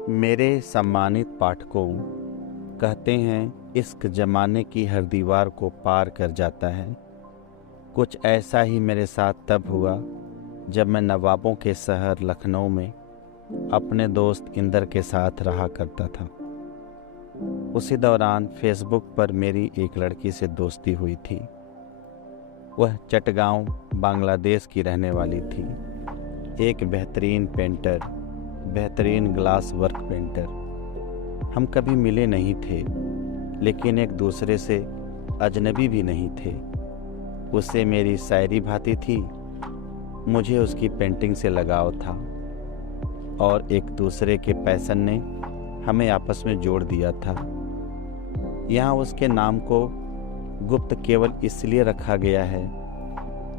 मेरे सम्मानित पाठकों, कहते हैं इश्क जमाने की हर दीवार को पार कर जाता है। कुछ ऐसा ही मेरे साथ तब हुआ जब मैं नवाबों के शहर लखनऊ में अपने दोस्त इंदर के साथ रहा करता था। उसी दौरान फेसबुक पर मेरी एक लड़की से दोस्ती हुई थी। वह चटगांव बांग्लादेश की रहने वाली थी। एक बेहतरीन पेंटर, बेहतरीन ग्लास वर्क पेंटर। हम कभी मिले नहीं थे, लेकिन एक दूसरे से अजनबी भी नहीं थे। उससे मेरी शायरी भाती थी, मुझे उसकी पेंटिंग से लगाव था, और एक दूसरे के पैशन ने हमें आपस में जोड़ दिया था। यहाँ उसके नाम को गुप्त केवल इसलिए रखा गया है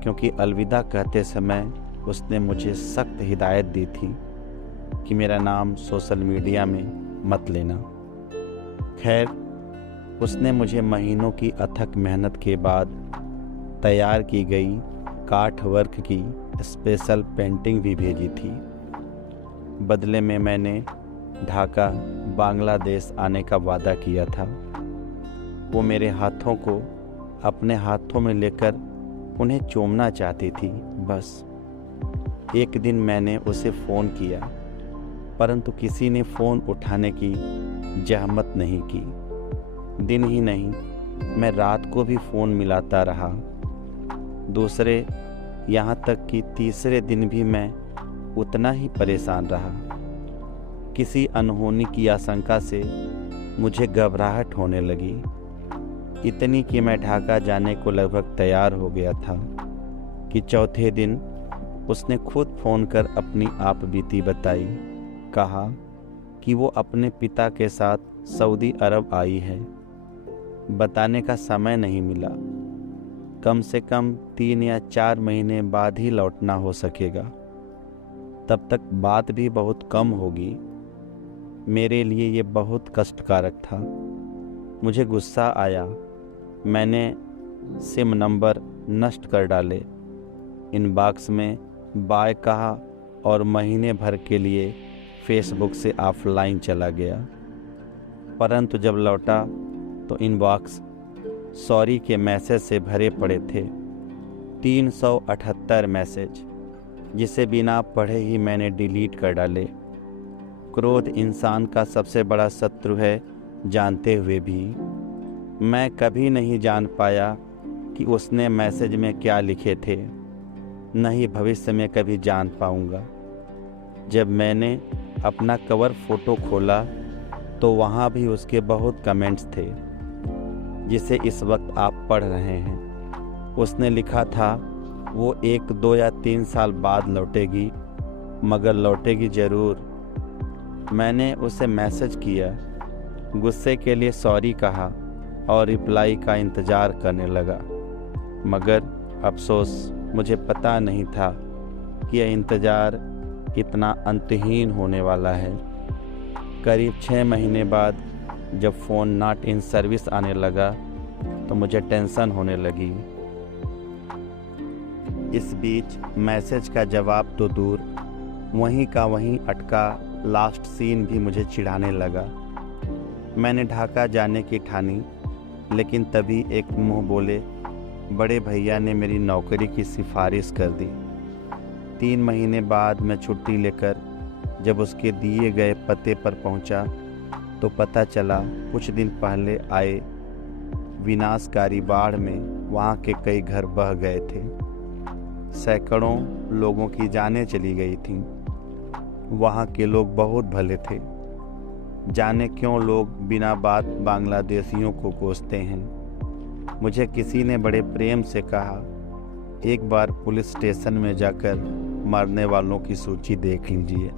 क्योंकि अलविदा कहते समय उसने मुझे सख्त हिदायत दी थी कि मेरा नाम सोशल मीडिया में मत लेना। खैर, उसने मुझे महीनों की अथक मेहनत के बाद तैयार की गई काठ वर्क की स्पेशल पेंटिंग भी भेजी थी। बदले में मैंने ढाका बांग्लादेश आने का वादा किया था। वो मेरे हाथों को अपने हाथों में लेकर उन्हें चूमना चाहती थी। बस एक दिन मैंने उसे फ़ोन किया, परंतु किसी ने फ़ोन उठाने की जहमत नहीं की। दिन ही नहीं, मैं रात को भी फ़ोन मिलाता रहा। दूसरे, यहाँ तक कि तीसरे दिन भी मैं उतना ही परेशान रहा। किसी अनहोनी की आशंका से मुझे घबराहट होने लगी, इतनी कि मैं ढाका जाने को लगभग तैयार हो गया था कि चौथे दिन उसने खुद फ़ोन कर अपनी आप बीती बताई। कहा कि वो अपने पिता के साथ सऊदी अरब आई है। बताने का समय नहीं मिला। कम से कम 3 या 4 महीने बाद ही लौटना हो सकेगा। तब तक बात भी बहुत कम होगी। मेरे लिए ये बहुत कष्टकारक था। मुझे गुस्सा आया। मैंने सिम नंबर नष्ट कर डाले, इनबॉक्स में बाय कहा और महीने भर के लिए फेसबुक से ऑफलाइन चला गया। परंतु जब लौटा तो इनबॉक्स सॉरी के मैसेज से भरे पड़े थे। 378 मैसेज, जिसे बिना पढ़े ही मैंने डिलीट कर डाले। क्रोध इंसान का सबसे बड़ा शत्रु है, जानते हुए भी मैं कभी नहीं जान पाया कि उसने मैसेज में क्या लिखे थे। न ही भविष्य में कभी जान पाऊंगा। जब मैंने अपना कवर फ़ोटो खोला तो वहाँ भी उसके बहुत कमेंट्स थे, जिसे इस वक्त आप पढ़ रहे हैं। उसने लिखा था वो 1, 2 या 3 साल बाद लौटेगी, मगर लौटेगी ज़रूर। मैंने उसे मैसेज किया, गुस्से के लिए सॉरी कहा और रिप्लाई का इंतज़ार करने लगा। मगर अफसोस, मुझे पता नहीं था कि यह इंतज़ार इतना अंतहीन होने वाला है। करीब 6 महीने बाद जब फ़ोन नॉट इन सर्विस आने लगा तो मुझे टेंशन होने लगी। इस बीच मैसेज का जवाब तो दूर, वहीं का वहीं अटका लास्ट सीन भी मुझे चिढ़ाने लगा। मैंने ढाका जाने की ठानी, लेकिन तभी एक मुँह बोले बड़े भैया ने मेरी नौकरी की सिफारिश कर दी। 3 महीने बाद मैं छुट्टी लेकर जब उसके दिए गए पते पर पहुंचा तो पता चला कुछ दिन पहले आए विनाशकारी बाढ़ में वहां के कई घर बह गए थे। सैकड़ों लोगों की जानें चली गई थीं। वहां के लोग बहुत भले थे। जाने क्यों लोग बिना बात बांग्लादेशियों को कोसते हैं। मुझे किसी ने बड़े प्रेम से कहा, एक बार पुलिस स्टेशन में जाकर मरने वालों की सूची देख लीजिए।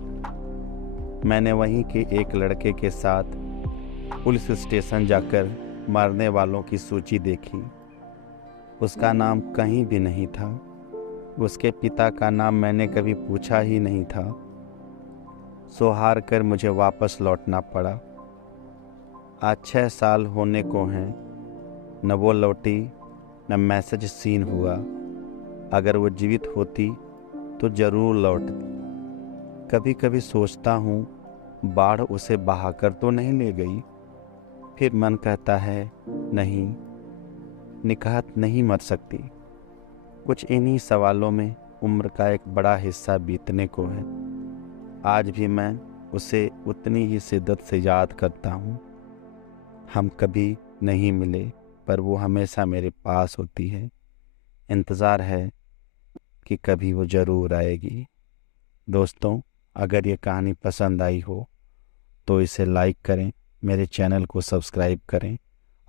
मैंने वहीं के एक लड़के के साथ पुलिस स्टेशन जाकर मरने वालों की सूची देखी। उसका नाम कहीं भी नहीं था। उसके पिता का नाम मैंने कभी पूछा ही नहीं था। सो हार कर मुझे वापस लौटना पड़ा। आज 6 साल होने को हैं। न वो लौटी, न मैसेज सीन हुआ। अगर वो जीवित होती तो ज़रूर लौटती। कभी कभी सोचता हूँ बाढ़ उसे बहाकर तो नहीं ले गई। फिर मन कहता है नहीं, निकाहत नहीं मर सकती। कुछ इन्हीं सवालों में उम्र का एक बड़ा हिस्सा बीतने को है। आज भी मैं उसे उतनी ही शिद्दत से याद करता हूँ। हम कभी नहीं मिले, पर वो हमेशा मेरे पास होती है। इंतज़ार है कि कभी वो ज़रूर आएगी। दोस्तों, अगर ये कहानी पसंद आई हो तो इसे लाइक करें, मेरे चैनल को सब्सक्राइब करें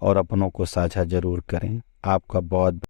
और अपनों को साझा ज़रूर करें। आपका बहुत